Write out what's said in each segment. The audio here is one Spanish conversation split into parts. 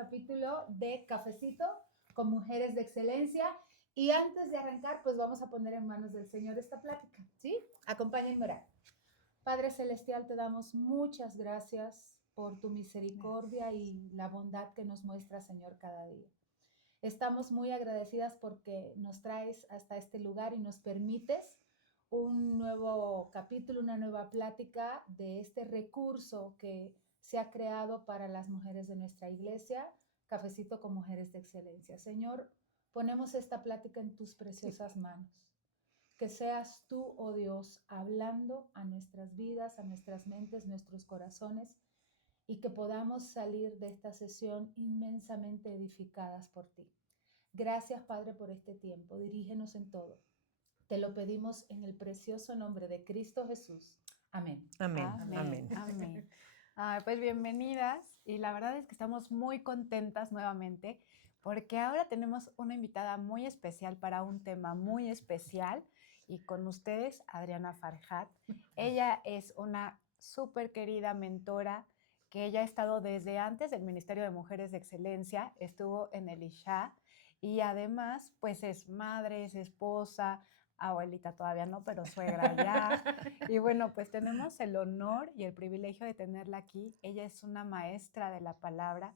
capítulo de Cafecito con Mujeres de Excelencia. Y antes de arrancar, pues vamos a poner en manos del Señor esta plática, ¿sí? Acompáñenme a orar. Padre Celestial, te damos muchas gracias por tu misericordia y la bondad que nos muestra, Señor, cada día. Estamos muy agradecidas porque nos traes hasta este lugar y nos permites un nuevo capítulo, una nueva plática de este recurso que se ha creado para las mujeres de nuestra iglesia, Cafecito con Mujeres de Excelencia. Señor, ponemos esta plática en tus preciosas manos. Que seas tú, oh Dios, hablando a nuestras vidas, a nuestras mentes, nuestros corazones, y que podamos salir de esta sesión inmensamente edificadas por ti. Gracias, Padre, por este tiempo. Dirígenos en todo. Te lo pedimos en el precioso nombre de Cristo Jesús. Amén. Amén. Amén. Amén. Amén. Pues bienvenidas, y la verdad es que estamos muy contentas nuevamente porque ahora tenemos una invitada muy especial para un tema muy especial, y con ustedes Adriana Farhat. Ella es una súper querida mentora que ella ha estado desde antes del Ministerio de Mujeres de Excelencia, estuvo en el ISHA, y además pues es madre, es esposa, abuelita todavía no, pero suegra ya. Y bueno, pues tenemos el honor y el privilegio de tenerla aquí. Ella es una maestra de la palabra,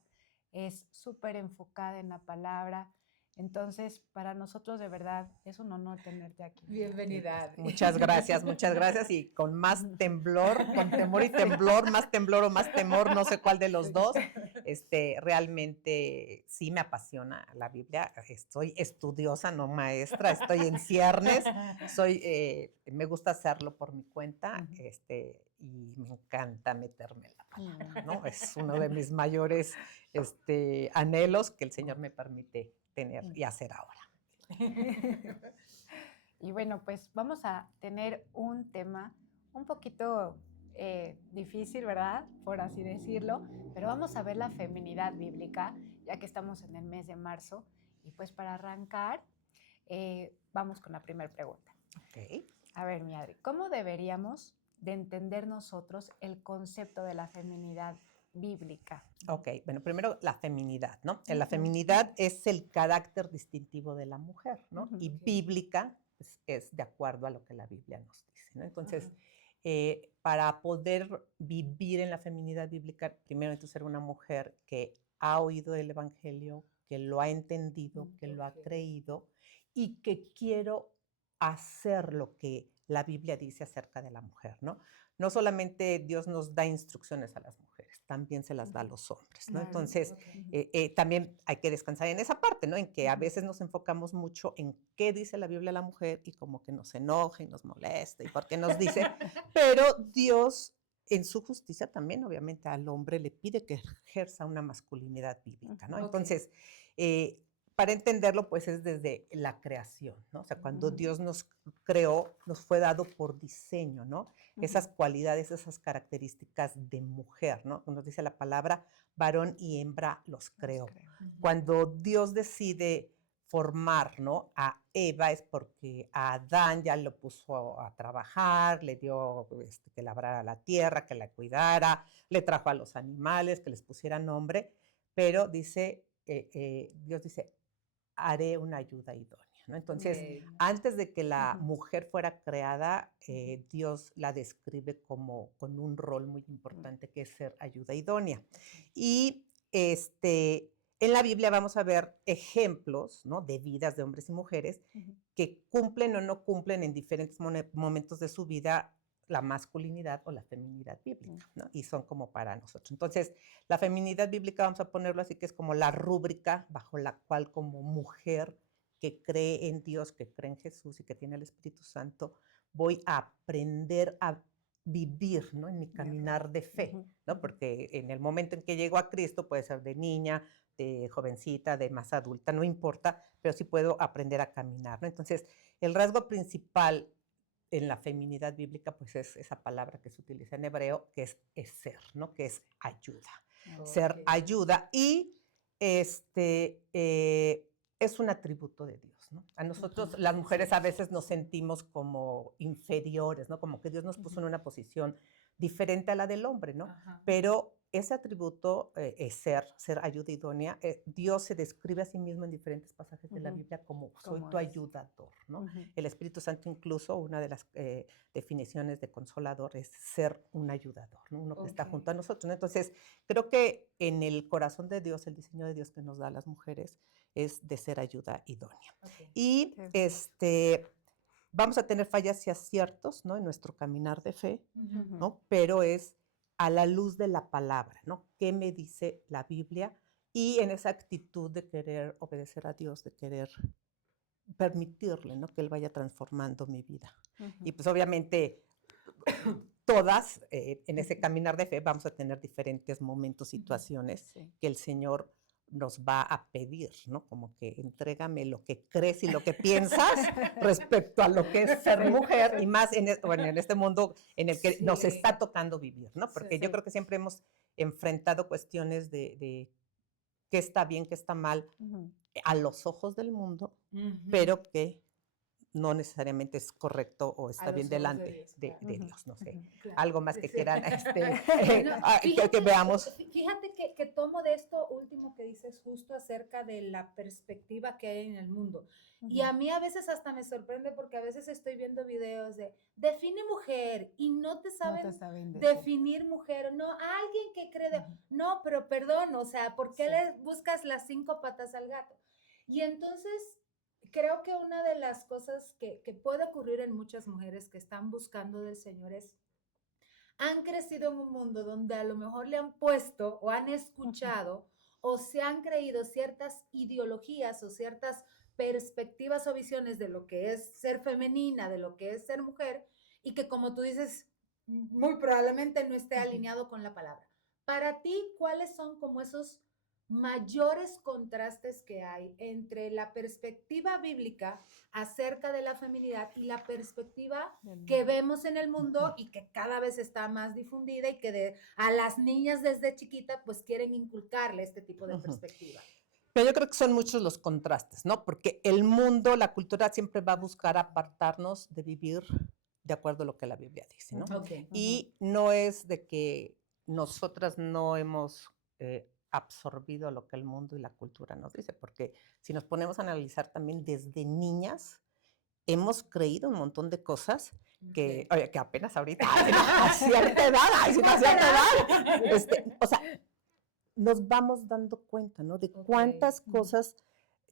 es súper enfocada en la palabra. Entonces, para nosotros de verdad es un honor tenerte aquí. Bienvenida. Muchas gracias, y con más temblor, con temor y temblor, más temblor o más temor, no sé cuál de los dos. Realmente sí me apasiona la Biblia. Soy estudiosa, no maestra, estoy en ciernes. Me gusta hacerlo por mi cuenta, y me encanta meterme en la palabra, ¿no? Es uno de mis mayores anhelos que el Señor me permite tener y hacer ahora. Y bueno, pues vamos a tener un tema un poquito difícil, ¿verdad? Por así decirlo, pero vamos a ver la feminidad bíblica, ya que estamos en el mes de marzo. Y pues para arrancar, vamos con la primera pregunta. Okay. A ver, mi Adri, ¿cómo deberíamos de entender nosotros el concepto de la feminidad bíblica? Ok, bueno, primero la feminidad, ¿no? La feminidad es el carácter distintivo de la mujer, ¿no? Y bíblica pues, es de acuerdo a lo que la Biblia nos dice, ¿no? Entonces, para poder vivir en la feminidad bíblica, primero necesito ser una mujer que ha oído el Evangelio, que lo ha entendido, que lo ha creído y que quiero hacer lo que la Biblia dice acerca de la mujer, ¿no? No solamente Dios nos da instrucciones a las mujeres, también se las da a los hombres, ¿no? Entonces, también hay que descansar en esa parte, ¿no? En que a veces nos enfocamos mucho en qué dice la Biblia a la mujer y como que nos enoja y nos molesta y por qué nos dice, pero Dios en su justicia también obviamente al hombre le pide que ejerza una masculinidad bíblica, ¿no? Entonces, para entenderlo, pues es desde la creación, ¿no? O sea, cuando Dios nos creó, nos fue dado por diseño, ¿no? Esas cualidades, esas características de mujer, ¿no? Nos dice la palabra, varón y hembra los creó. Cuando Dios decide formar, ¿no? A Eva es porque a Adán ya lo puso a trabajar, le dio que labrara la tierra, que la cuidara, le trajo a los animales, que les pusiera nombre, pero dice, Dios dice, haré una ayuda idónea, ¿no? Entonces, antes de que la mujer fuera creada, Dios la describe como con un rol muy importante que es ser ayuda idónea. Y en la Biblia vamos a ver ejemplos, ¿no? De vidas de hombres y mujeres que cumplen o no cumplen en diferentes momentos de su vida la masculinidad o la feminidad bíblica, ¿no? Y son como para nosotros. Entonces, la feminidad bíblica, vamos a ponerlo así, que es como la rúbrica bajo la cual como mujer que cree en Dios, que cree en Jesús y que tiene el Espíritu Santo, voy a aprender a vivir, ¿no? En mi caminar de fe, ¿no? Porque en el momento en que llego a Cristo, puede ser de niña, de jovencita, de más adulta, no importa, pero sí puedo aprender a caminar, ¿no? Entonces, el rasgo principal en la feminidad bíblica, pues es esa palabra que se utiliza en hebreo, que es ser, ¿no? Que es ayuda. Ser ayuda y es un atributo de Dios, ¿no? A nosotros, las mujeres, a veces nos sentimos como inferiores, ¿no? Como que Dios nos puso en una posición diferente a la del hombre, ¿no? Pero ese atributo es ser ayuda idónea. Dios se describe a sí mismo en diferentes pasajes de la Biblia como soy tu ayudador, ¿no? El Espíritu Santo incluso, una de las definiciones de consolador es ser un ayudador, ¿no? Uno que está junto a nosotros, ¿no? Entonces, creo que en el corazón de Dios, el diseño de Dios que nos da a las mujeres es de ser ayuda idónea. Y vamos a tener fallas y aciertos, ¿no? En nuestro caminar de fe, ¿no? Pero es a la luz de la palabra, ¿no? ¿Qué me dice la Biblia? Y en esa actitud de querer obedecer a Dios, de querer permitirle, ¿no? Que Él vaya transformando mi vida. Y pues obviamente todas en ese caminar de fe vamos a tener diferentes momentos, situaciones que el Señor nos va a pedir, ¿no? Como que entrégame lo que crees y lo que piensas respecto a lo que es ser mujer y más en este mundo en el que nos está tocando vivir, ¿no? Porque yo creo que siempre hemos enfrentado cuestiones de qué está bien, qué está mal a los ojos del mundo, pero que no necesariamente es correcto o está bien delante de Dios, no sé. Algo más que quieran que veamos. Fíjate que tomo de esto último que dices justo acerca de la perspectiva que hay en el mundo. Y a mí a veces hasta me sorprende porque a veces estoy viendo videos de define mujer y no te saben definir mujer. No, alguien que cree no, pero perdón, o sea, ¿por qué le buscas las 5 patas al gato? Y entonces creo que una de las cosas que puede ocurrir en muchas mujeres que están buscando del Señor es, han crecido en un mundo donde a lo mejor le han puesto o han escuchado o se han creído ciertas ideologías o ciertas perspectivas o visiones de lo que es ser femenina, de lo que es ser mujer, y que como tú dices, muy probablemente no esté alineado con la palabra. Para ti, ¿cuáles son como esos mayores contrastes que hay entre la perspectiva bíblica acerca de la feminidad y la perspectiva que vemos en el mundo y que cada vez está más difundida y que a las niñas desde chiquita pues quieren inculcarle este tipo de perspectiva? Pero yo creo que son muchos los contrastes, ¿no? Porque el mundo, la cultura siempre va a buscar apartarnos de vivir de acuerdo a lo que la Biblia dice, ¿no? Y no es de que nosotras no hemos absorbido lo que el mundo y la cultura nos dice, porque si nos ponemos a analizar también desde niñas, hemos creído un montón de cosas que, oye, que apenas ahorita, a cierta edad, o sea, nos vamos dando cuenta, ¿no? De cuántas cosas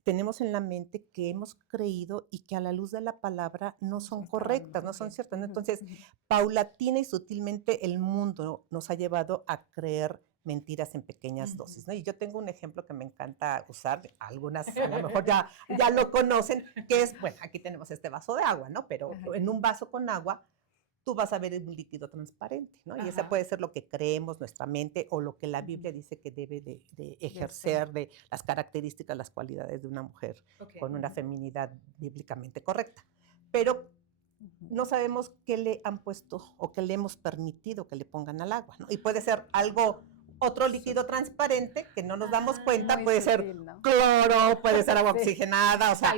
tenemos en la mente que hemos creído y que a la luz de la palabra no son correctas, no son ciertas, ¿no? Entonces, paulatina y sutilmente el mundo nos ha llevado a creer mentiras en pequeñas dosis, ¿no? Y yo tengo un ejemplo que me encanta usar, algunas a lo mejor ya lo conocen, que es, bueno, aquí tenemos este vaso de agua, ¿no? Pero en un vaso con agua, tú vas a ver un líquido transparente, ¿no? Y ese puede ser lo que creemos, nuestra mente, o lo que la Biblia dice que debe de ejercer, de las características, las cualidades de una mujer con una feminidad bíblicamente correcta. Pero no sabemos qué le han puesto o qué le hemos permitido que le pongan al agua, ¿no? Y puede ser otro líquido transparente que no nos damos cuenta, puede ser cloro, puede ser agua oxigenada, o sea,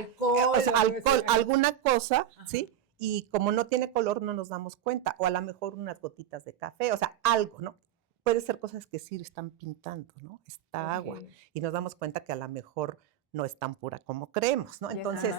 alcohol, alguna cosa, ¿sí? Y como no tiene color no nos damos cuenta, o a lo mejor unas gotitas de café, o sea, algo, ¿no? Puede ser cosas que sí están pintando, ¿no? Esta agua, y nos damos cuenta que a lo mejor no es tan pura como creemos, ¿no? Entonces,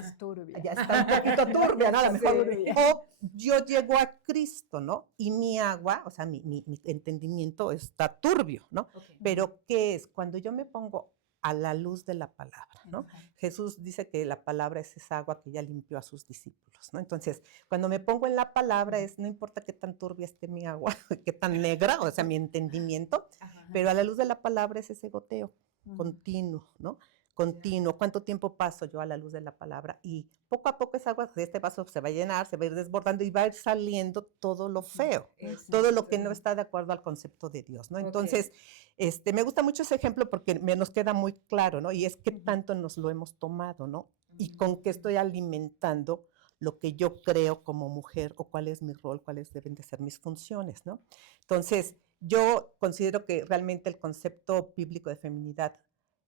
ya está un poquito turbia, ¿no? A lo mejor, o yo llego a Cristo, ¿no? Y mi agua, o sea, mi entendimiento está turbio, ¿no? Pero, ¿qué es? Cuando yo me pongo a la luz de la palabra, ¿no? Jesús dice que la palabra es esa agua que ya limpió a sus discípulos, ¿no? Entonces, cuando me pongo en la palabra no importa qué tan turbia esté mi agua, qué tan negra, o sea, mi entendimiento, pero a la luz de la palabra es ese goteo continuo, ¿no? Continuo. ¿Cuánto tiempo paso yo a la luz de la palabra? Y poco a poco esa agua de este vaso se va a llenar, se va a ir desbordando y va a ir saliendo todo lo feo, todo lo que no está de acuerdo al concepto de Dios, ¿no? Entonces, me gusta mucho ese ejemplo porque nos queda muy claro, ¿no? Y es que tanto nos lo hemos tomado, ¿no? Y con qué estoy alimentando lo que yo creo como mujer o cuál es mi rol, cuáles deben de ser mis funciones, ¿no? Entonces, yo considero que realmente el concepto bíblico de feminidad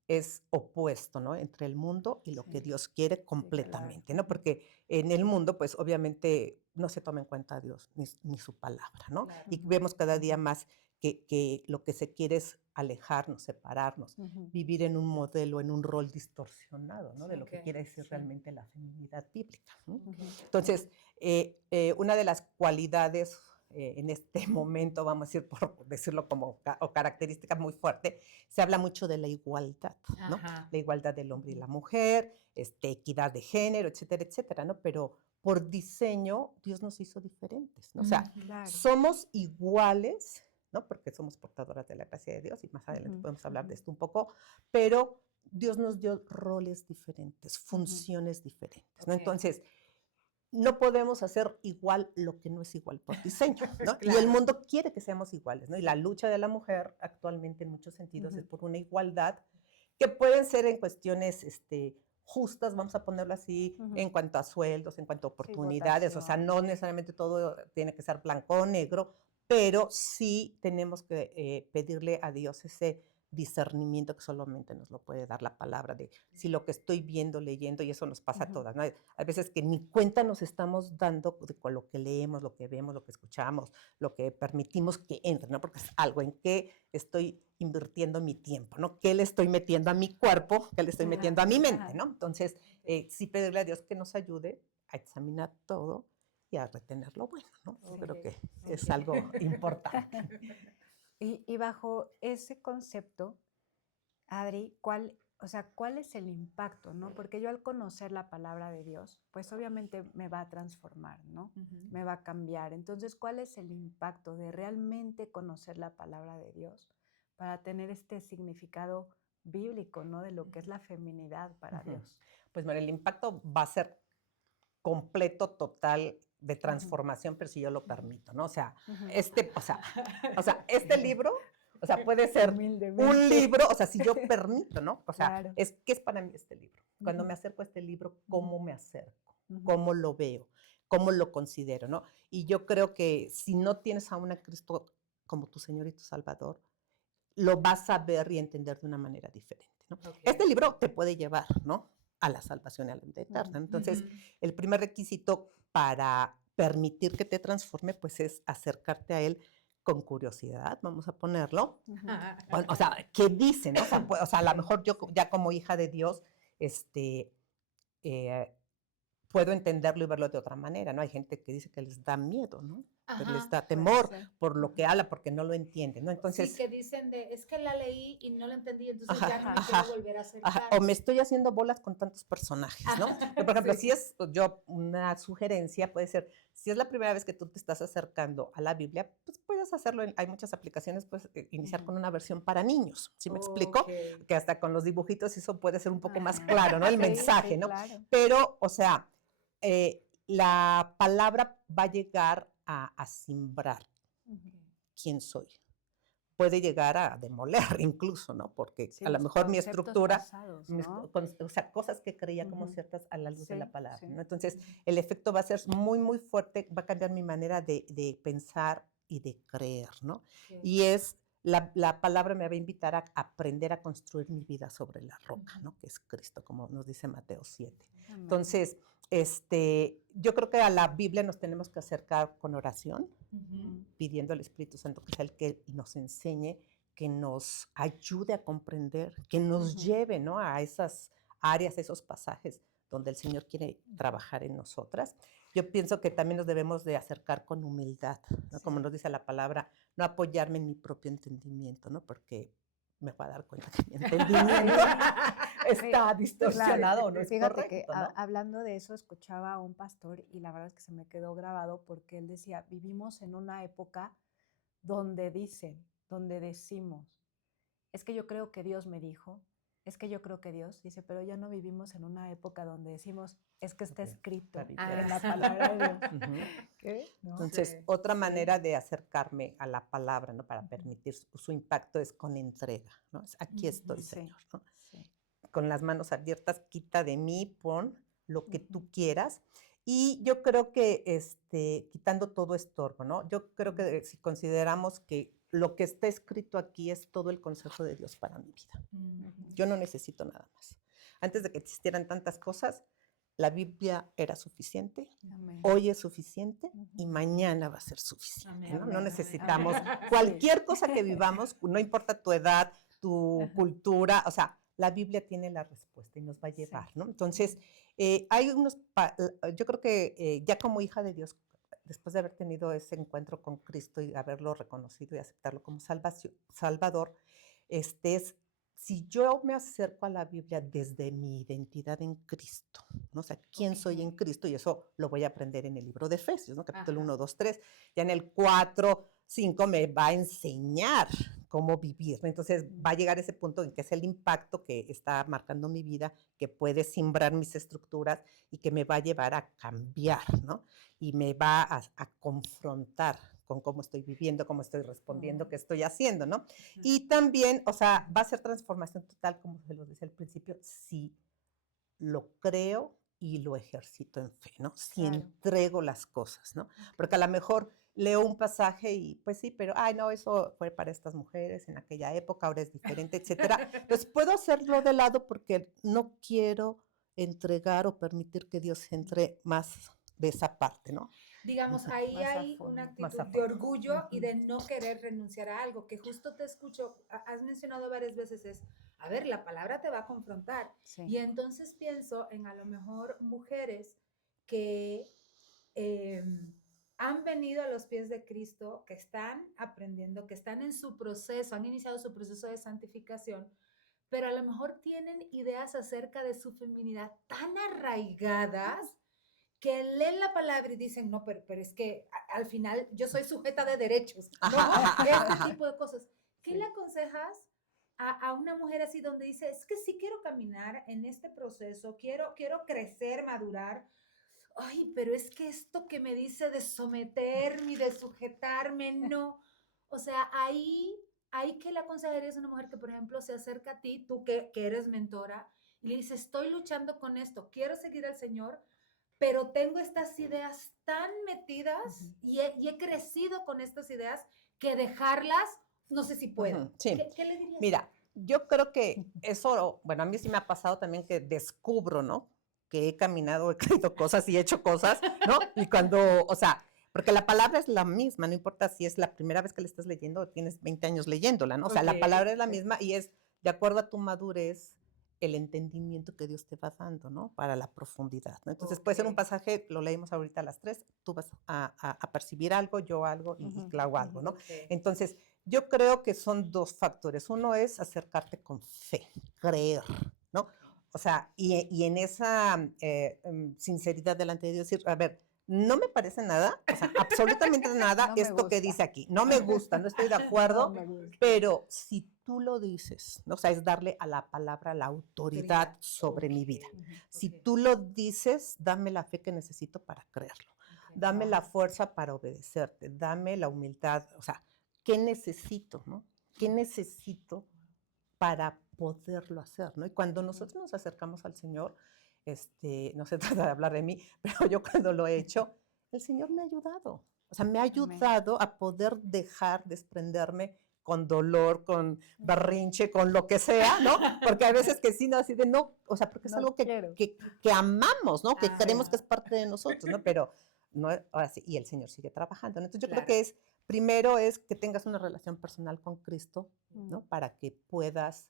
es opuesto, ¿no? Entre el mundo y lo que Dios quiere completamente, ¿no? Porque en el mundo, pues obviamente no se toma en cuenta a Dios ni su palabra, ¿no? Y vemos cada día más que lo que se quiere es alejarnos, separarnos, vivir en un modelo, en un rol distorsionado, ¿no? Sí, De lo que quiere decir sí. realmente la feminidad bíblica, ¿no? Okay. Entonces, una de las cualidades en este momento, vamos a decir, por decirlo como o característica muy fuerte, se habla mucho de la igualdad, ¿no? Ajá. La igualdad del hombre y la mujer, equidad de género, etcétera, ¿no? Pero por diseño, Dios nos hizo diferentes, ¿no? O sea, Claro. somos iguales, ¿no? Porque somos portadoras de la gracia de Dios y más adelante podemos hablar de esto un poco, pero Dios nos dio roles diferentes, funciones diferentes, ¿no? Ok. Entonces, no podemos hacer igual lo que no es igual por diseño, ¿no? Y el Claro. mundo quiere que seamos iguales, ¿no? Y la lucha de la mujer actualmente en muchos sentidos es por una igualdad que pueden ser en cuestiones justas, vamos a ponerlo así, en cuanto a sueldos, en cuanto a oportunidades, o sea, no necesariamente todo tiene que ser blanco o negro, pero sí tenemos que pedirle a Dios ese discernimiento que solamente nos lo puede dar la palabra de si lo que estoy viendo, leyendo, y eso nos pasa a todas, ¿no? Hay veces que ni cuenta nos estamos dando con lo que leemos, lo que vemos, lo que escuchamos, lo que permitimos que entre, ¿no? Porque es algo en que estoy invirtiendo mi tiempo, ¿no? ¿Qué le estoy metiendo a mi cuerpo? ¿Qué le estoy metiendo a mi mente, ¿no? Entonces, sí pedirle a Dios que nos ayude a examinar todo y a retener lo bueno, ¿no? Yo creo que es algo importante. Y bajo ese concepto, Adri, ¿cuál es el impacto, no? Porque yo al conocer la palabra de Dios, pues obviamente me va a transformar, ¿no? Me va a cambiar. Entonces, ¿cuál es el impacto de realmente conocer la palabra de Dios para tener este significado bíblico, ¿no? De lo que es la feminidad para Dios. Pues bueno, el impacto va a ser completo, total, de transformación, pero si yo lo permito, ¿no? O sea, este libro, o sea, puede ser un libro, o sea, si yo permito, ¿no? O sea, Claro. ¿qué es para mí este libro? Cuando me acerco a este libro, ¿cómo me acerco? ¿Cómo lo veo? ¿Cómo lo considero, no? Y yo creo que si no tienes aún a Cristo como tu Señor y tu Salvador, lo vas a ver y entender de una manera diferente, ¿no? Okay. Este libro te puede llevar, ¿no? A la salvación y a la vida eterna. Entonces, el primer requisito para permitir que te transforme, pues es acercarte a él con curiosidad, vamos a ponerlo. Bueno, o sea, ¿qué dice, no? O sea, a lo mejor yo ya como hija de Dios, puedo entenderlo y verlo de otra manera, ¿no? Hay gente que dice que les da miedo, ¿no? Que les da temor por lo que habla, porque no lo entienden, ¿no? Entonces, sí, que dicen es que la leí y no la entendí, entonces ajá, ya no me quiero volver a acercar. o me estoy haciendo bolas con tantos personajes, ¿no? Pero, por ejemplo, si es una sugerencia, puede ser, si es la primera vez que tú te estás acercando a la Biblia, pues puedes hacerlo, hay muchas aplicaciones, puedes iniciar con una versión para niños, ¿sí me explico? Que hasta con los dibujitos eso puede ser un poco más claro, ¿no? El mensaje, ¿no? Claro. Pero, o sea, la palabra va a llegar a simbrar quién soy. Puede llegar a demoler incluso, ¿no? Porque a lo mejor mi estructura, pasados, ¿no? o sea, cosas que creía como ciertas a la luz de la palabra, ¿no? Entonces, el efecto va a ser muy, muy fuerte, va a cambiar mi manera de pensar y de creer, ¿no? Y la palabra me va a invitar a aprender a construir mi vida sobre la roca, ¿no? Que es Cristo, como nos dice Mateo 7. Amén. Entonces, yo creo que a la Biblia nos tenemos que acercar con oración, pidiendo al Espíritu Santo que sea el que nos enseñe, que nos ayude a comprender, que nos lleve, ¿no? A esas áreas, esos pasajes donde el Señor quiere trabajar en nosotras. Yo pienso que también nos debemos de acercar con humildad, ¿no? Como nos dice la palabra, no apoyarme en mi propio entendimiento, ¿no? Porque me voy a dar cuenta que mi entendimiento está distorsionado o no es Fíjate correcto, que ¿no? hablando de eso, escuchaba a un pastor y la verdad es que se me quedó grabado porque él decía, vivimos en una época donde donde decimos, es que yo creo que Dios me dijo, es que yo creo que Dios dice, pero ya no vivimos en una época donde decimos, es que está escrito en la palabra de Dios. ¿Qué? ¿No? Entonces, otra manera de acercarme a la palabra, ¿no? Para permitir su impacto es con entrega, ¿no? Aquí estoy, Señor, ¿no? Con las manos abiertas, quita de mí, pon lo que tú quieras. Y yo creo que quitando todo estorbo, ¿no? Yo creo que si consideramos que lo que está escrito aquí es todo el consejo de Dios para mi vida. Yo no necesito nada más. Antes de que existieran tantas cosas, la Biblia era suficiente, Amén. hoy es suficiente y Ujú. mañana va a ser suficiente. Amén, ¿no? No amén, necesitamos amén. cualquier cosa que vivamos, no importa tu edad, tu Ajá. cultura, o sea, la Biblia tiene la respuesta y nos va a Sí. llevar, ¿no? Entonces, hay yo creo que ya como hija de Dios, después de haber tenido ese encuentro con Cristo y haberlo reconocido y aceptarlo como Salvador, es si yo me acerco a la Biblia desde mi identidad en Cristo, ¿no? O sea, quién soy en Ok. Cristo, y eso lo voy a aprender en el libro de Efesios, ¿no? Capítulo Ajá. 1, 2, 3. Ya en el 4, 5 me va a enseñar cómo vivir, ¿no? Entonces va a llegar ese punto en que es el impacto que está marcando mi vida, que puede simbrar mis estructuras y que me va a llevar a cambiar, ¿no? Y me va a confrontar con cómo estoy viviendo, cómo estoy respondiendo, qué estoy haciendo, ¿no? Y también, o sea, va a ser transformación total, como se lo decía al principio, si lo creo y lo ejercito en fe, ¿no? Si Claro. entrego las cosas, ¿no? Porque a Ok. lo mejor leo un pasaje y pues sí, pero, ay, no, eso fue para estas mujeres en aquella época, ahora es diferente, etcétera. Entonces puedo hacerlo de lado porque no quiero entregar o permitir que Dios entre más de esa parte, ¿no? Digamos, Ujú. ahí Más a hay una fondo. Más actitud a de fondo. orgullo y Ujú. de no querer renunciar a algo, que justo te escucho, has mencionado varias veces, es, a ver, la palabra te va a confrontar. Sí. Y entonces pienso en a lo mejor mujeres que eh, han venido a los pies de Cristo, que están aprendiendo, que están en su proceso, han iniciado su proceso de santificación, pero a lo mejor tienen ideas acerca de su feminidad tan arraigadas que leen la palabra y dicen, no, pero es que al final yo soy sujeta de derechos, ¿no? Este tipo de cosas. ¿Qué Sí. le aconsejas a una mujer así donde dice, es que sí quiero caminar en este proceso, quiero crecer, madurar? Ay, pero es que esto que me dice de someterme y de sujetarme, no. O sea, ahí que le aconsejarías a una mujer que, por ejemplo, se acerca a ti, tú que eres mentora, y le dices, estoy luchando con esto, quiero seguir al Señor, pero tengo estas ideas tan metidas Ujú. y he crecido con estas ideas que dejarlas, no sé si puedo. Ujú, sí. ¿Qué le dirías tú? Mira, yo creo que eso, bueno, a mí sí me ha pasado también que descubro, ¿no? Que he caminado, he creído cosas y he hecho cosas, ¿no? Y cuando, o sea, porque la palabra es la misma, no importa si es la primera vez que la estás leyendo o tienes 20 años leyéndola, ¿no? O sea, Ok, la palabra es la Sí. misma y es de acuerdo a tu madurez, el entendimiento que Dios te va dando, ¿no? Para la profundidad, ¿no? Entonces puede ser un ok. pasaje, lo leímos ahorita a las 3, tú vas a percibir algo, yo algo y Ujú. Clau algo, ¿no? Ok. Entonces, yo creo que son dos factores. Uno es acercarte con fe, creer, ¿no? O sea, y en esa sinceridad delante de Dios, decir, a ver, no me parece nada, o sea, absolutamente nada No me esto que gusta. dice aquí. No me gusta, no estoy de No acuerdo, me gusta. pero si tú lo dices, ¿no? O sea, es darle a la palabra la autoridad Autoridad. sobre Ok, mi vida. Ujú. Si ok, tú lo dices, dame la fe que necesito para creerlo. ok. Dame la Wow. fuerza para obedecerte. Dame la humildad. O sea, ¿qué necesito, no? ¿Qué necesito para poderlo hacer, no? Y cuando nosotros nos acercamos al Señor, no se trata de hablar de mí, pero yo cuando lo he hecho, el Señor me ha ayudado. O sea, me ha Amén. ayudado a poder dejar, desprenderme con dolor, con Ujú. berrinche, con lo que sea, ¿no? Porque a veces que sí, no, así de no, o sea, porque es No algo quiero. que amamos, ¿no? Que creemos que es Ajá, parte de nosotros, ¿no? Pero no, ahora sí, y el Señor sigue trabajando, ¿no? Entonces yo creo claro. que primero es que tengas una relación personal con Cristo, Mm. ¿no? Para que puedas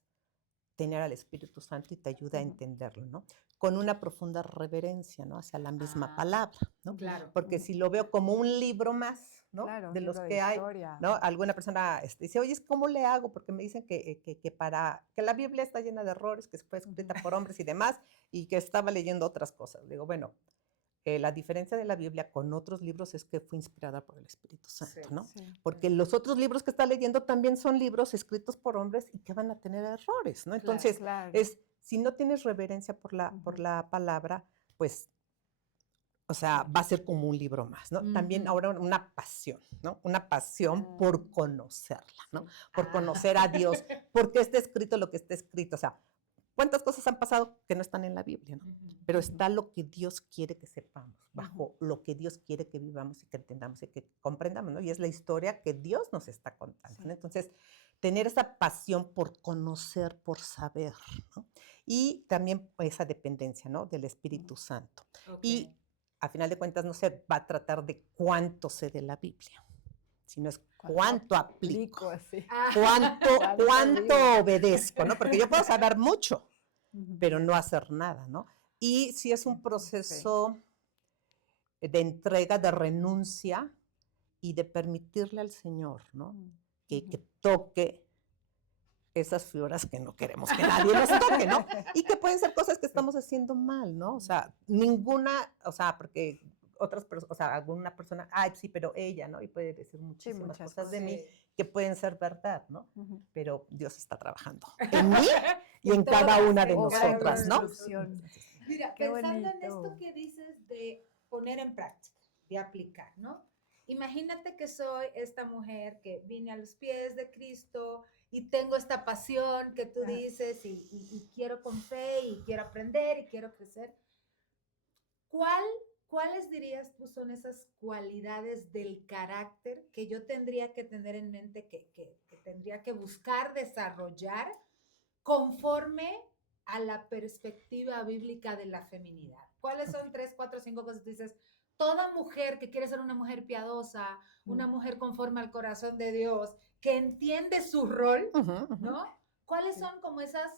tener al Espíritu Santo y te ayuda a Ujú. entenderlo, ¿no? Con una profunda reverencia, ¿no? Hacia la misma Ah, palabra, ¿no? Ujú. claro. Porque Ujú. si lo veo como un libro más, ¿no? Claro, De un los libro de que hay, historia. ¿no? Alguna persona dice, oye, ¿cómo le hago? Porque me dicen que la Biblia está llena de errores, que fue escrita Ujú. por hombres y demás, y que estaba leyendo otras cosas. Digo, bueno, la diferencia de la Biblia con otros libros es que fue inspirada por el Espíritu Sí. Santo, ¿no? Sí. Porque los otros libros que está leyendo también son libros escritos por hombres y que van a tener errores, ¿no? Claro. Entonces, Claro. si no tienes reverencia por Ujú. la palabra, pues, o sea, va a ser como un libro más, ¿no? También Ujú. ahora una pasión, ¿no? Una pasión Ah, por conocerla, ¿no? sí. Por Ah. conocer a Dios, por qué está escrito lo que está escrito, o sea, ¿cuántas cosas han pasado que no están en la Biblia, ¿no? Ujú. Pero Ujú. está lo que Dios quiere que sepamos, Ujú. bajo lo que Dios quiere que vivamos y que entendamos y que comprendamos, ¿no? Y es la historia que Dios nos está contando, ¿no? Sí. Entonces, tener esa pasión por conocer, por saber, ¿no? y también esa dependencia, ¿no? Del Espíritu Santo. Y a final de cuentas no se va a tratar de cuánto sé de la Biblia, sino es cuánto aplico, cuánto obedezco, ¿no? Porque yo puedo saber mucho, pero no hacer nada, ¿no? Y si es un proceso de entrega, de renuncia y de permitirle al Señor, ¿no? Que toque esas fibras que no queremos que nadie nos toque, ¿no? Y que pueden ser cosas que estamos haciendo mal, ¿no? O sea, porque otras personas, o sea, alguna persona, ay, sí, pero ella, ¿no? Y puede decir muchísimas cosas de mí que pueden ser verdad, ¿no? Pero Dios está trabajando en mí y en cada una de nosotras, ¿no? Mira, pensando en esto que dices de poner en práctica, de aplicar, ¿no? Imagínate que soy esta mujer que vine a los pies de Cristo y tengo esta pasión que tú dices y quiero con fe y quiero aprender y quiero crecer. ¿Cuáles dirías tú son esas cualidades del carácter que yo tendría que tener en mente, que tendría que buscar desarrollar conforme a la perspectiva bíblica de la feminidad? ¿Cuáles son 3, 4, 5 cosas que tú dices? Toda mujer que quiere ser una mujer piadosa, una mujer conforme al corazón de Dios, que entiende su rol, ¿no? ¿Cuáles son como esas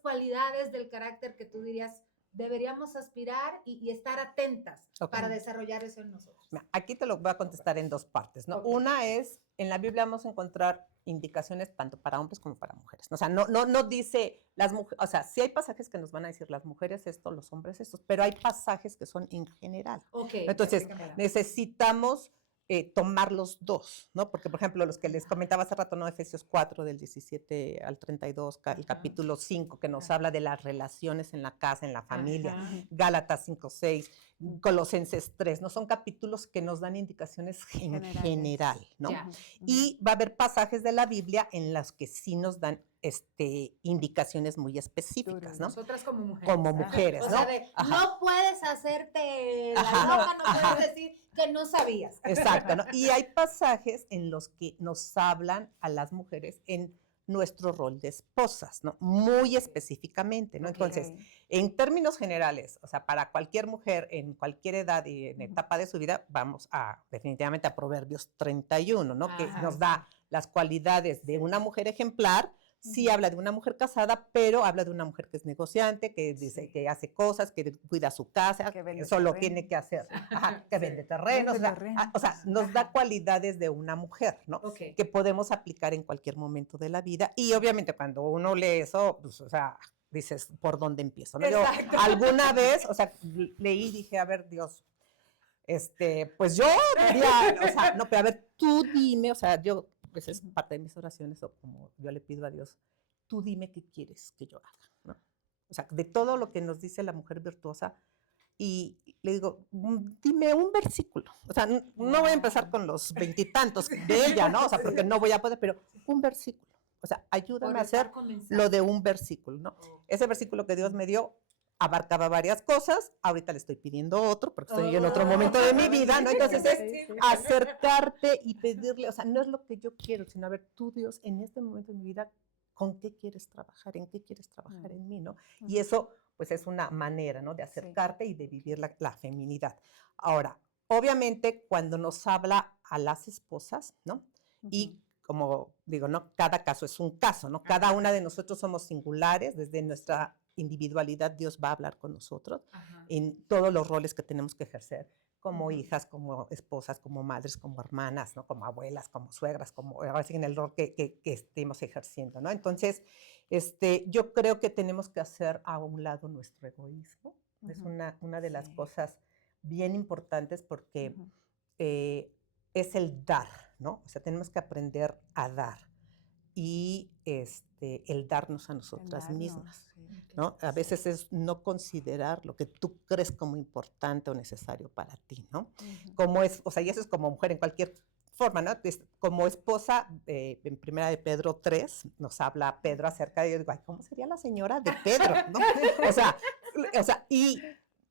cualidades del carácter que tú dirías deberíamos aspirar y estar atentas para desarrollar eso en nosotros? Aquí te lo voy a contestar en 2 partes, ¿no? Una es, en la Biblia vamos a encontrar indicaciones tanto para hombres como para mujeres. O sea, no dice las mujeres, o sea, sí hay pasajes que nos van a decir las mujeres esto, los hombres estos, pero hay pasajes que son en general. Entonces, necesitamos tomar los 2, ¿no? Porque, por ejemplo, los que les comentaba hace rato, ¿no? Efesios 4, del 17 al 32, el capítulo 5, que nos habla de las relaciones en la casa, en la familia, Gálatas 5, 6, Colosenses 3, ¿no? Son capítulos que nos dan indicaciones en general, ¿no? Y va a haber pasajes de la Biblia en los que sí nos dan indicaciones muy específicas, ¿no? Nosotras como mujeres. Como mujeres, ¿no? O sea, no puedes hacerte la loca, no puedes decir que no sabías. Exacto, ¿no? Y hay pasajes en los que nos hablan a las mujeres en nuestro rol de esposas, ¿no? Muy específicamente, ¿no? Entonces, en términos generales, o sea, para cualquier mujer en cualquier edad y en etapa de su vida, vamos definitivamente a Proverbios 31, ¿no? Que nos da las cualidades de una mujer ejemplar. Sí habla de una mujer casada, pero habla de una mujer que es negociante, que dice que hace cosas, que cuida su casa, que solo tiene que hacer, que vende terrenos, o sea, nos da cualidades de una mujer, ¿no? Que podemos aplicar en cualquier momento de la vida. Y obviamente cuando uno lee eso, pues, o sea, dices, ¿por dónde empiezo? ¿No? Yo alguna vez, o sea, leí y dije, a ver, Dios, pues yo diría, o sea, no, pero a ver, tú dime, o sea, yo, pues es parte de mis oraciones, o como yo le pido a Dios, tú dime qué quieres que yo haga, ¿no? O sea, de todo lo que nos dice la mujer virtuosa, y le digo, dime un versículo, o sea, no voy a empezar con los 20 y tantos de ella, ¿no? O sea, porque no voy a poder, pero un versículo, o sea, ayúdame a hacer lo de un versículo, ¿no? Ese versículo que Dios me dio abarcaba varias cosas, ahorita le estoy pidiendo otro, porque estoy en otro momento de mi vida, ¿no? Entonces es acercarte y pedirle, o sea, no es lo que yo quiero, sino a ver, tú, Dios, en este momento de mi vida, ¿con qué quieres trabajar? ¿En qué quieres trabajar en mí, no? Y eso, pues, es una manera, ¿no? De acercarte y de vivir la feminidad. Ahora, obviamente, cuando nos habla a las esposas, ¿no? Y como digo, ¿no? Cada caso es un caso, ¿no? Cada una de nosotros somos singulares, desde nuestra individualidad Dios va a hablar con nosotros en todos los roles que tenemos que ejercer, como hijas, como esposas, como madres, como hermanas, ¿no? Como abuelas, como suegras, como ahora sí en el rol que estemos ejerciendo, ¿no? Entonces, yo creo que tenemos que hacer a un lado nuestro egoísmo. Es una de las cosas bien importantes porque es el dar, ¿no? O sea, tenemos que aprender a dar y el darnos a nosotras mismas, ¿no? A veces es no considerar lo que tú crees como importante o necesario para ti, ¿no? Como es, o sea, y eso es como mujer en cualquier forma, ¿no? Como esposa, en primera de Pedro 3, nos habla Pedro acerca de, yo digo, ay, ¿cómo sería la señora de Pedro, no? O sea, y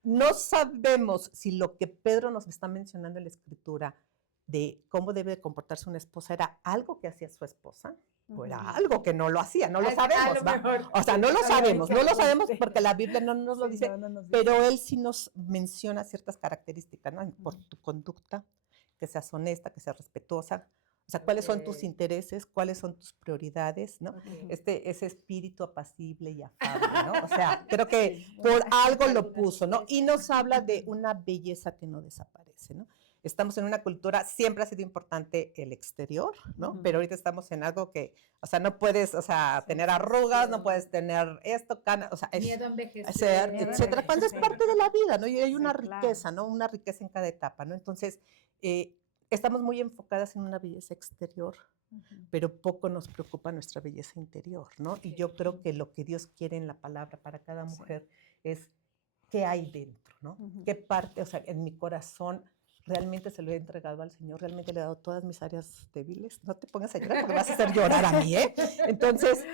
no sabemos si lo que Pedro nos está mencionando en la Escritura de cómo debe de comportarse una esposa era algo que hacía su esposa o era Ujú. algo que no lo hacía, no lo A sabemos, lo ¿va? mejor. O sea, no lo Ay, sabemos, qué no lo sabemos fuerte. porque la Biblia no nos lo Sí, dice, no, no nos dice. pero él sí nos menciona ciertas características, ¿no? Por Ujú. tu conducta, que seas honesta, que seas respetuosa. O sea, cuáles son tus Ok. intereses, cuáles son tus prioridades, ¿no? Ok. Ese espíritu apacible y afable, ¿no? O sea, creo que Sí, por algo lo Algunas puso, ¿no? Y especies. nos habla de una belleza que no desaparece, ¿no? Estamos en una cultura, siempre ha sido importante el exterior, ¿no? Ujú. Pero ahorita estamos en algo que, o sea, no puedes, o sea, Sí, tener arrugas, no puedes tener esto, o sea, Miedo a ser, envejecer. Miedo a etcétera, cuando es envejecer. parte de la vida, ¿no? Y hay una Sí, claro. riqueza, ¿no? Una riqueza en cada etapa, ¿no? Entonces, estamos muy enfocadas en una belleza exterior, Ujú. pero poco nos preocupa nuestra belleza interior, ¿no? Y yo creo que lo que Dios quiere en la palabra para cada Sí. mujer es qué hay dentro, ¿no? Ujú. ¿Qué parte, o sea, en mi corazón realmente se lo he entregado al Señor? ¿Realmente le he dado todas mis áreas débiles? No te pongas a llorar porque me vas a hacer llorar a mí, ¿eh? Entonces,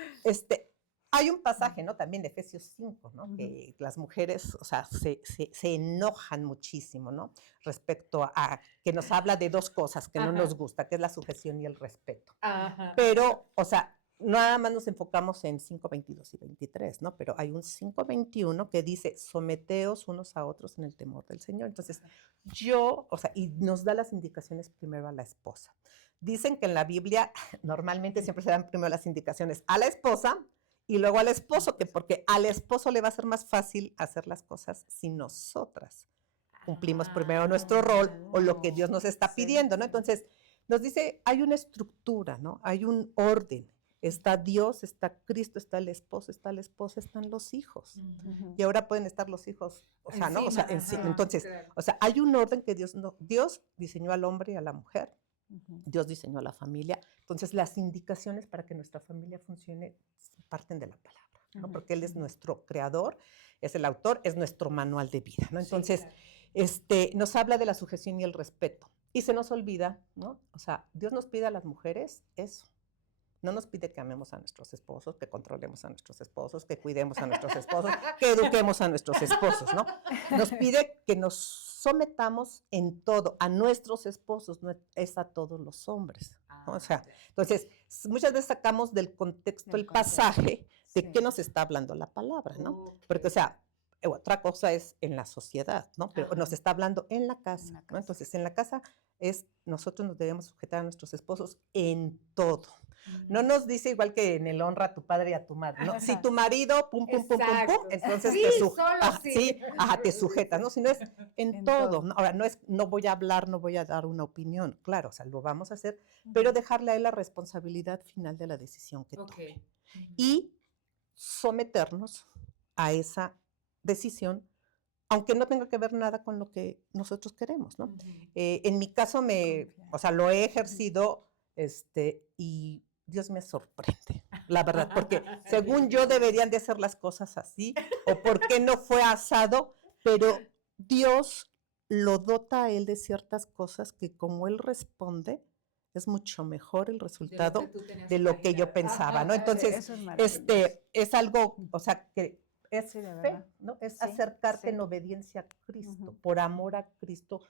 hay un pasaje, ¿no? También de Efesios 5, ¿no? Ujú. Que las mujeres, o sea, se enojan muchísimo, ¿no? Respecto a que nos habla de dos cosas que no Ajá. nos gusta, que es la sujeción y el respeto. Ajá. Pero, o sea, nada más nos enfocamos en 5:22 y 23, ¿no? Pero hay un 5:21 que dice, someteos unos a otros en el temor del Señor. Entonces, o sea, y nos da las indicaciones primero a la esposa. Dicen que en la Biblia normalmente siempre se dan primero las indicaciones a la esposa y luego al esposo, que porque al esposo le va a ser más fácil hacer las cosas si nosotras cumplimos primero nuestro rol o lo que Dios nos está Sí, pidiendo, ¿no? sí. Entonces, nos dice, hay una estructura, ¿no? Hay un orden. Está Dios, está Cristo, está el esposo, está la esposa, están los hijos. Ujú. Y ahora pueden estar los hijos, o sea, ¿no? O sea, Encima, ajá, entonces, claro. o sea, hay un orden que Dios diseñó al hombre y a la mujer, Ujú. Dios diseñó a la familia. Entonces, las indicaciones para que nuestra familia funcione parten de la palabra, ¿no? Ujú. Porque Él es Ujú. nuestro creador, es el autor, es nuestro manual de vida, ¿no? Sí, Entonces, claro. nos habla de la sujeción y el respeto. Y se nos olvida, ¿no? O sea, Dios nos pide a las mujeres eso. No nos pide que amemos a nuestros esposos, que controlemos a nuestros esposos, que cuidemos a nuestros esposos, que eduquemos a nuestros esposos, ¿no? Nos pide que nos sometamos en todo a nuestros esposos, no es a todos los hombres, ¿no? O sea, entonces, muchas veces sacamos del contexto Del el contexto. pasaje de Sí. qué nos está hablando la palabra, ¿no? Ok. Porque, o sea, otra cosa es en la sociedad, ¿no? Pero Ajá. nos está hablando en la casa, En la ¿no? casa. Entonces, en la casa nosotros nos debemos sujetar a nuestros esposos en todo. No nos dice igual que en el honra a tu padre y a tu madre, ¿no? Si tu marido, pum, pum, pum, pum, pum, Exacto. entonces Sí, solo sí. sí, ajá, te sujetas, ¿no? Sino es en En todo, todo. ¿no? Ahora, no voy a hablar, no voy a dar una opinión, claro, o sea, lo vamos a hacer, Ujú. pero dejarle a él la responsabilidad final de la decisión que Ok. tome. Y someternos a esa decisión, aunque no tenga que ver nada con lo que nosotros queremos, ¿no? Ujú. En mi caso, Confiar. o sea, lo he ejercido, y Dios me sorprende, la verdad, porque según yo deberían de hacer las cosas así, o por qué no fue asado, pero Dios lo dota a él de ciertas cosas que como él responde, es mucho mejor el resultado tú tenías de lo que yo imaginado. pensaba, ¿no? Ajá. Entonces, Eso es maravilloso. es algo, o sea, que es Sí, de fe, verdad. ¿no? Es Sí, acercarte sí. en obediencia a Cristo. Ujú. Por amor a Cristo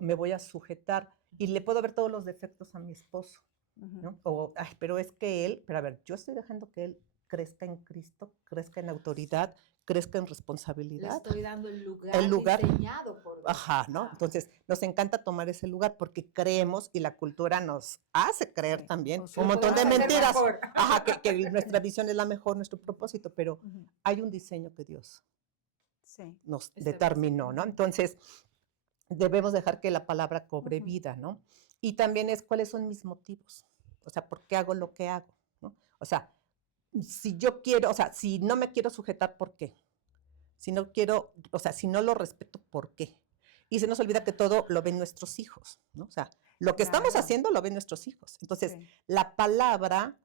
me voy a sujetar y le puedo ver todos los defectos a mi esposo, Ujú. ¿no? O, ay, pero es que pero a ver, yo estoy dejando que él crezca en Cristo, crezca en autoridad, crezca en Le responsabilidad. estoy dando el El lugar, diseñado por Dios. ajá, ¿no? Ajá. Entonces, nos encanta tomar ese lugar porque creemos y la cultura nos hace creer Sí, también pues un lo montón de podemos hacer mentiras. mejor. Ajá, que nuestra visión es la mejor, nuestro propósito, pero Ujú. hay un diseño que Dios Sí. nos Este determinó, ¿no? Entonces, debemos dejar que la palabra cobre Ujú. vida, ¿no? Y también es cuáles son mis motivos, o sea, ¿por qué hago lo que hago, ¿no? O sea, si yo quiero, o sea, si no me quiero sujetar, ¿por qué? Si no quiero, o sea, si no lo respeto, ¿por qué? Y se nos olvida que todo lo ven nuestros hijos, ¿no? O sea, lo que estamos Claro. haciendo lo ven nuestros hijos. Entonces, Sí. la palabra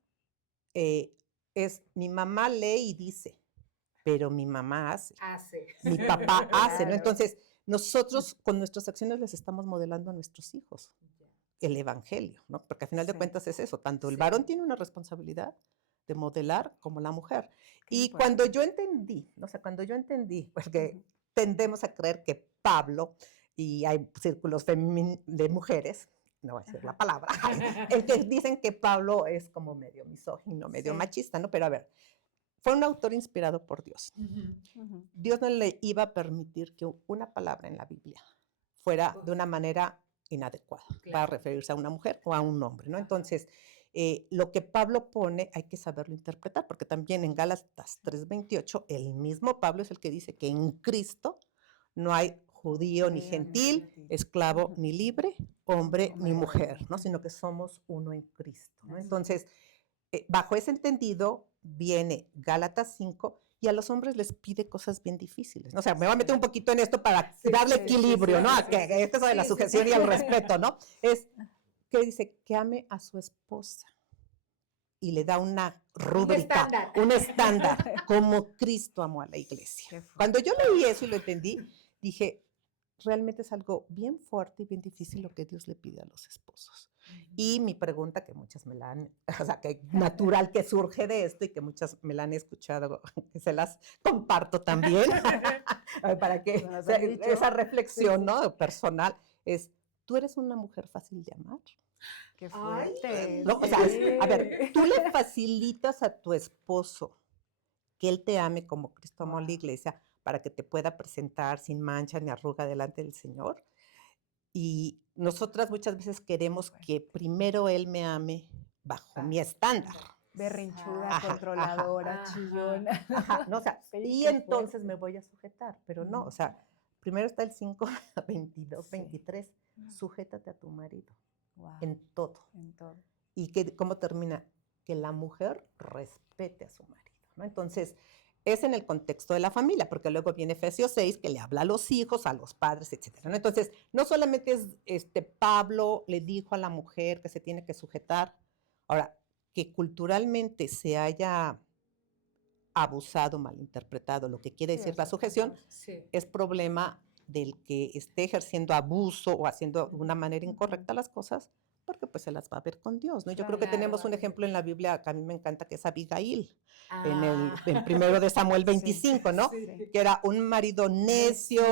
es, mi mamá lee y dice, pero mi mamá hace, Hace. mi papá hace, ¿no? Claro. Entonces, nosotros con nuestras acciones les estamos modelando a nuestros hijos el evangelio, ¿no? Porque al final de Sí. cuentas es eso, tanto el Sí. varón tiene una responsabilidad de modelar como la mujer. Qué Y importante. cuando yo entendí, o sea, porque Ujú. tendemos a creer que Pablo, y hay círculos de mujeres, no voy a decir la palabra, el que dicen que Pablo es como medio misógino, medio machista, ¿no? Pero a ver, fue un autor inspirado por Dios. Dios no le iba a permitir que una palabra en la Biblia fuera de una manera inadecuada para referirse a una mujer o a un hombre, ¿no? Entonces, lo que Pablo pone hay que saberlo interpretar, porque también en Gálatas 3:28, el mismo Pablo es el que dice que en Cristo no hay judío ni gentil, esclavo ni libre, hombre ni mujer, ¿no? Sino que somos uno en Cristo, ¿no? Entonces, bajo ese entendido viene Gálatas 5 y a los hombres les pide cosas bien difíciles, ¿no? O sea, me voy a meter un poquito en esto para darle equilibrio, ¿no? A que esto es de la sujeción y el respeto, ¿no? Es que dice que ame a su esposa y le da una rúbrica, un estándar, como Cristo amó a la iglesia. Cuando yo leí eso y lo entendí, dije, realmente es algo bien fuerte y bien difícil lo que Dios le pide a los esposos. Y mi pregunta, que muchas me la han, o sea, que natural que surge de esto y que muchas me la han escuchado, que se las comparto también, para que esa reflexión, ¿no? Personal, es, ¿tú eres una mujer fácil de amar? Qué fuerte. No, o sea, a ver, tú le facilitas a tu esposo que él te ame como Cristo amó a la iglesia para que te pueda presentar sin mancha ni arruga delante del Señor. Y nosotras muchas veces queremos que primero él me ame bajo mi estándar. Berrinchuda, controladora, chillona. No, o sea, y entonces me voy a sujetar, pero no, o sea, primero está el 5, 22, 23, sujétate a tu marido. En todo. ¿Y cómo termina? Que la mujer respete a su marido, ¿no? Entonces, es en el contexto de la familia, porque luego viene Efesios 6, que le habla a los hijos, a los padres, etcétera, ¿no? Entonces, no solamente es, Pablo le dijo a la mujer que se tiene que sujetar. Ahora, que culturalmente se haya abusado, malinterpretado lo que quiere decir la sujeción, es problema del que esté ejerciendo abuso o haciendo de una manera incorrecta las cosas, porque pues se las va a ver con Dios, ¿no? Yo creo que tenemos un ejemplo en la Biblia que a mí me encanta, que es Abigail, en primero de Samuel 25, ¿no? Que era un marido necio,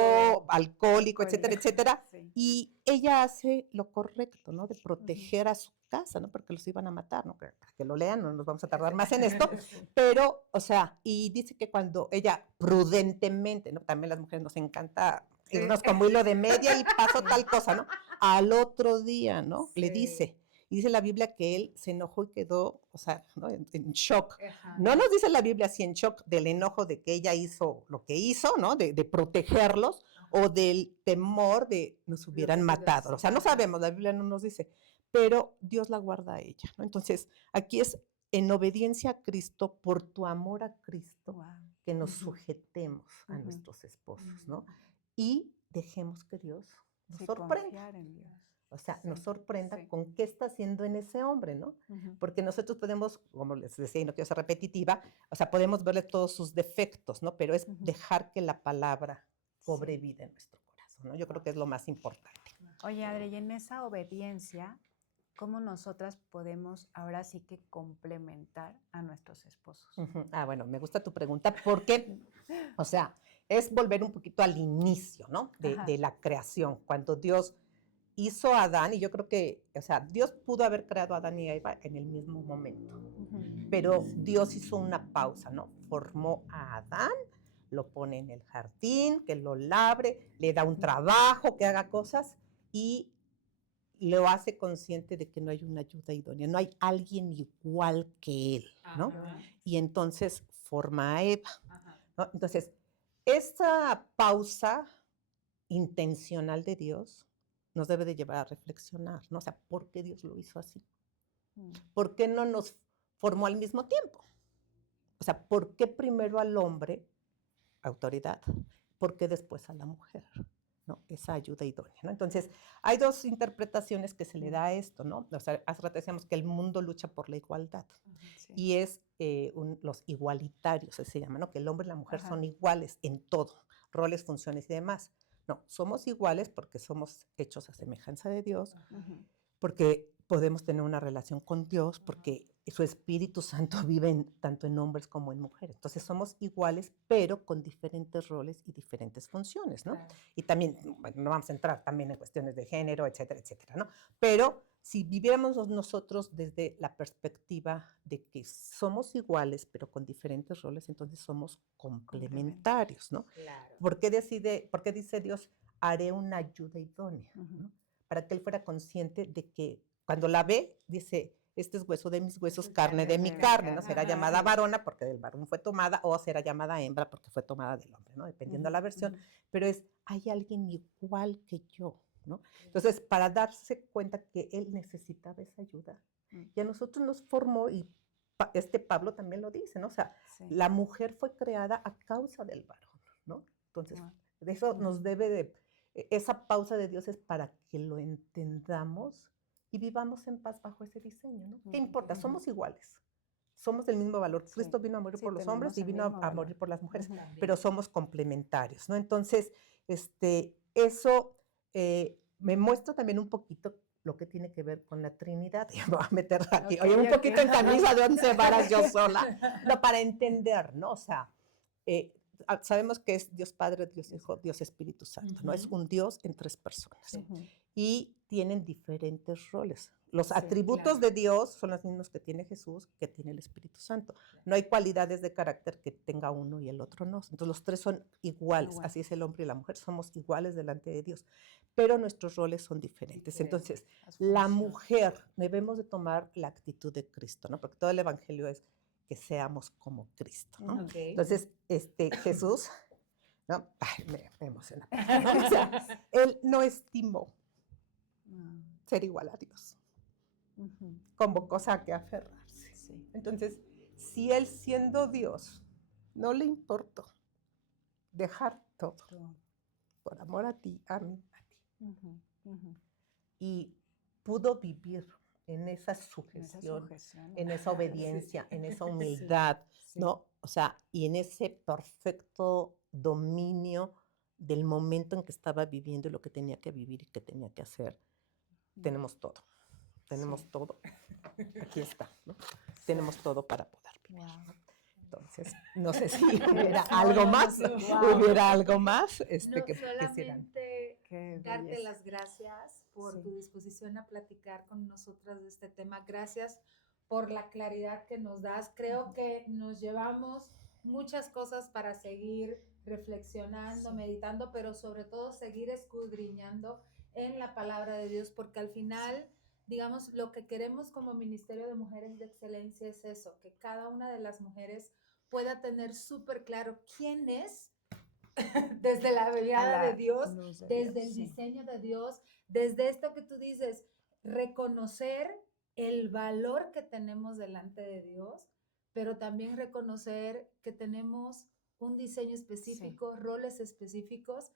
alcohólico, etcétera, etcétera, y ella hace lo correcto, ¿no? De proteger a su casa, ¿no? Porque los iban a matar, ¿no? Que lo lean, no nos vamos a tardar más en esto, pero, o sea, y dice que cuando ella prudentemente, ¿no? También las mujeres nos encanta irnos como hilo de media y pasó tal cosa, ¿no? Al otro día, ¿no? Le dice, y dice la Biblia que él se enojó y quedó, o sea, ¿no? en shock. No nos dice la Biblia así en shock del enojo de que ella hizo lo que hizo, ¿no? De protegerlos, o del temor de nos hubieran matado. O sea, no sabemos, la Biblia no nos dice, pero Dios la guarda a ella, ¿no? Entonces, aquí es en obediencia a Cristo, por tu amor a Cristo, que nos sujetemos a nuestros esposos, ¿no? Y dejemos que Dios nos sorprenda. O sea, nos sorprenda con qué está haciendo en ese hombre, ¿no? Porque nosotros podemos, como les decía, y no quiero ser repetitiva, o sea, podemos verle todos sus defectos, ¿no? Pero es dejar que la palabra cobre vida en nuestro corazón, ¿no? Yo creo que es lo más importante. Oye, Adri, y en esa obediencia, ¿cómo nosotras podemos ahora sí que complementar a nuestros esposos? Bueno, me gusta tu pregunta porque, o sea, es volver un poquito al inicio, ¿no? De la creación, cuando Dios hizo a Adán, y yo creo que, o sea, Dios pudo haber creado a Adán y a Eva en el mismo momento, pero Dios hizo una pausa, ¿no? Formó a Adán, lo pone en el jardín, que lo labre, le da un trabajo, que haga cosas, y lo hace consciente de que no hay una ayuda idónea, no hay alguien igual que él, ¿no? Y entonces forma a Eva, ¿no? Entonces, esa pausa intencional de Dios nos debe de llevar a reflexionar, ¿no? O sea, ¿por qué Dios lo hizo así? ¿Por qué no nos formó al mismo tiempo? O sea, ¿por qué primero al hombre, autoridad? ¿Por qué después a la mujer? ¿No? Esa ayuda idónea, ¿no? Entonces, hay dos interpretaciones que se le da a esto, ¿no? O sea, hace rato decíamos que el mundo lucha por la igualdad, y es los igualitarios, se llama, ¿no? Que el hombre y la mujer son iguales en todo, roles, funciones y demás. No, somos iguales porque somos hechos a semejanza de Dios, porque podemos tener una relación con Dios, porque su Espíritu Santo vive tanto en hombres como en mujeres. Entonces somos iguales, pero con diferentes roles y diferentes funciones, ¿no? Claro. Y también, bueno, no vamos a entrar también en cuestiones de género, etcétera, etcétera, ¿no? Pero si viviéramos nosotros desde la perspectiva de que somos iguales, pero con diferentes roles, entonces somos complementarios, ¿no? Claro. ¿Por qué dice Dios, haré una ayuda idónea? ¿No? Para que él fuera consciente de que cuando la ve, dice, este es hueso de mis huesos, carne de mi carne, ¿no? Será llamada varona porque del varón fue tomada, o será llamada hembra porque fue tomada del hombre, ¿no? Dependiendo de la versión. Pero hay alguien igual que yo, ¿no? Entonces, para darse cuenta que él necesitaba esa ayuda, y a nosotros nos formó, y Pablo también lo dice, ¿no? O sea, la mujer fue creada a causa del varón, ¿no? Entonces, de eso nos debe de, esa pausa de Dios es para que lo entendamos y vivamos en paz bajo ese diseño, ¿no? ¿Qué importa? Somos iguales. Somos del mismo valor. Cristo vino a morir por los hombres y vino a morir por las mujeres, pero somos complementarios, ¿no? Entonces, eso me muestra también un poquito lo que tiene que ver con la Trinidad. Y me voy a meter aquí, un poquito en camisa de 11 varas yo sola, no, para entender, ¿no? O sea, sabemos que es Dios Padre, Dios Hijo, Dios Espíritu Santo, ¿no? Es un Dios en 3 personas. Y tienen diferentes roles. Los atributos de Dios son los mismos que tiene Jesús, que tiene el Espíritu Santo. No hay cualidades de carácter que tenga uno y el otro no. Entonces los 3 son iguales. Así es el hombre y la mujer, somos iguales delante de Dios. Pero nuestros roles son diferentes. Entonces, la mujer, debemos de tomar la actitud de Cristo, ¿no? Porque todo el Evangelio es que seamos como Cristo, ¿no? Entonces, Jesús, ¿no? Ay, me emociona, ¿no? O sea, él no estimó ser igual a Dios. Como cosa a que aferrarse. Entonces, si él siendo Dios, no le importó dejar todo por amor a ti, a mí, a ti. Y pudo vivir en esa sujeción, en esa obediencia, en esa humildad, ¿no? O sea, y en ese perfecto dominio del momento en que estaba viviendo y lo que tenía que vivir y que tenía que hacer. Tenemos todo. Tenemos todo. Aquí está, ¿no? Tenemos todo para poder vivir. ¿No? Entonces, no sé si hubiera algo más, hubiera algo más que solamente darte las gracias por tu disposición a platicar con nosotras de este tema. Gracias por la claridad que nos das. Creo que nos llevamos muchas cosas para seguir reflexionando, meditando, pero sobre todo seguir escudriñando en la palabra de Dios, porque al final, digamos, lo que queremos como Ministerio de Mujeres de Excelencia es eso, que cada una de las mujeres pueda tener súper claro quién es desde la mirada de Dios, desde el diseño de Dios, desde esto que tú dices, reconocer el valor que tenemos delante de Dios, pero también reconocer que tenemos un diseño específico, roles específicos,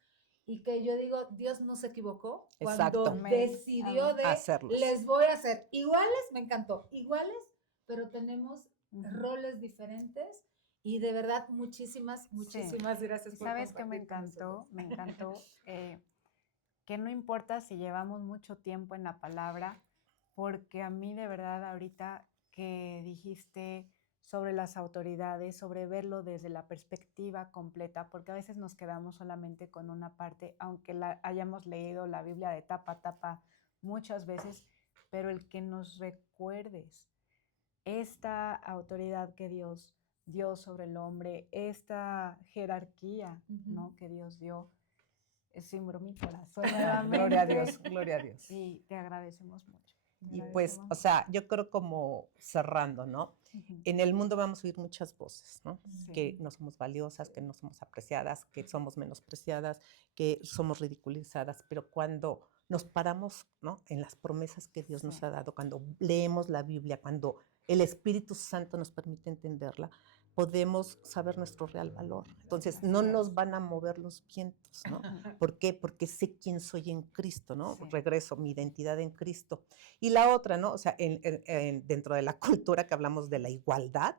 y que yo digo, Dios no se equivocó cuando decidió de hacerlos. Les voy a hacer iguales, me encantó, iguales, pero tenemos roles diferentes. Y de verdad, muchísimas gracias por ¿Sabes qué me encantó? Me encantó que no importa si llevamos mucho tiempo en la palabra, porque a mí de verdad ahorita que dijiste sobre las autoridades, sobre verlo desde la perspectiva completa, porque a veces nos quedamos solamente con una parte, aunque hayamos leído la Biblia de tapa a tapa muchas veces, pero el que nos recuerdes esta autoridad que Dios dio sobre el hombre, esta jerarquía, ¿no? Que Dios dio, sin bromita, nuevamente. Gloria a Dios, gloria a Dios. Y te agradecemos mucho. Y pues, o sea, yo creo como cerrando, ¿no? En el mundo vamos a oír muchas voces, ¿no? Que no somos valiosas, que no somos apreciadas, que somos menospreciadas, que somos ridiculizadas, pero cuando nos paramos, ¿no? En las promesas que Dios nos ha dado, cuando leemos la Biblia, cuando el Espíritu Santo nos permite entenderla, podemos saber nuestro real valor. Entonces, no nos van a mover los vientos, ¿no? ¿Por qué? Porque sé quién soy en Cristo, ¿no? Regreso, mi identidad en Cristo. Y la otra, ¿no? O sea, dentro de la cultura que hablamos de la igualdad,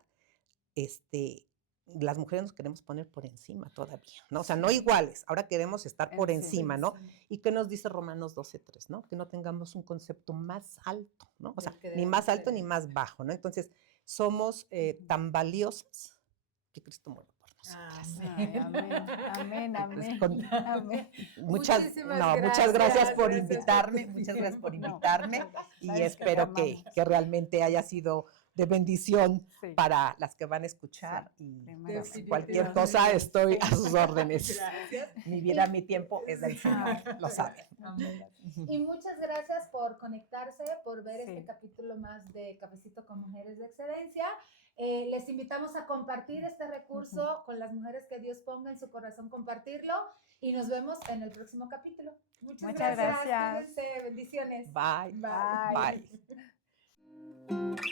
las mujeres nos queremos poner por encima todavía, ¿no? O sea, no iguales, ahora queremos estar por encima, ¿no? ¿Y qué nos dice Romanos 12:3, ¿no? Que no tengamos un concepto más alto, ¿no? O sea, ni más alto ni más bajo, ¿no? Entonces, somos tan valiosas que Cristo murió por nosotras. Ay, amén, amén, Entonces, amén. Amén. muchas gracias por invitarme, muchas gracias por invitarme y Sabes que te espero que amamos. realmente haya sido de bendición Sí. para las que van a escuchar Sí, y primero. pues, cualquier Definitivamente. cosa estoy a sus órdenes. Gracias. Mi vida, mi tiempo es del Señor, lo saben. Amén. Y muchas gracias por conectarse, por ver Sí. este capítulo más de Cafecito con Mujeres de Excedencia. Les invitamos a compartir este recurso con las mujeres que Dios ponga en su corazón compartirlo y nos vemos en el próximo capítulo. Muchas Muchas gracias. gracias. Cuídense. Bendiciones. Bye. Bye. Bye. Bye.